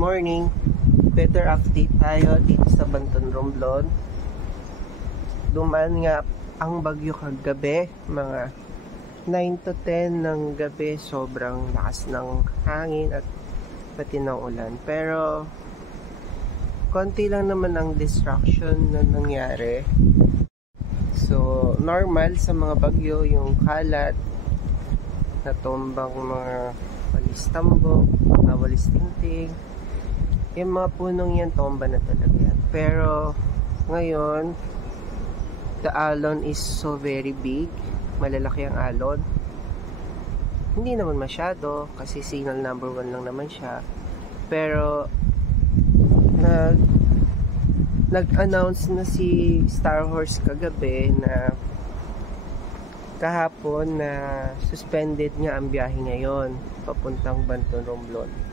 morning. Weather update tayo dito sa Banton, Romblon. Dumaan nga ang bagyo kagabi, mga 9 to 10 ng gabi. Sobrang lakas ng hangin at pati ng ulan. Pero konti lang naman ang distraction na nangyari. So normal sa mga bagyo yung kalat, natumbang mga walis-tambok, walis-tingting. Yung mga punong yan, tomba na talaga yan. Pero ngayon, the alon is so very big. Malalaki ang alon. Hindi naman masyado kasi signal number 1 lang naman siya. Pero nag-announce na si Star Horse kagabi na kahapon na suspended nga ang biyahe ngayon papuntang Banton, Romblon.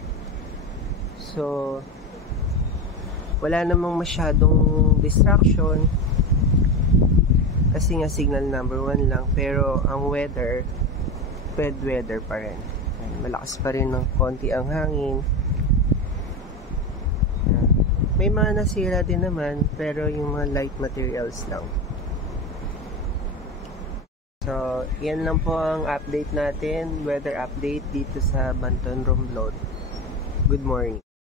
So wala namang masyadong distraction kasi nga signal number 1 lang, pero ang weather, bad weather pa rin. Malakas pa rin ng konti ang hangin. May mga nasira din naman, pero yung mga light materials lang. So yan lang po ang update natin, weather update dito sa Banton, Romblon. Good morning.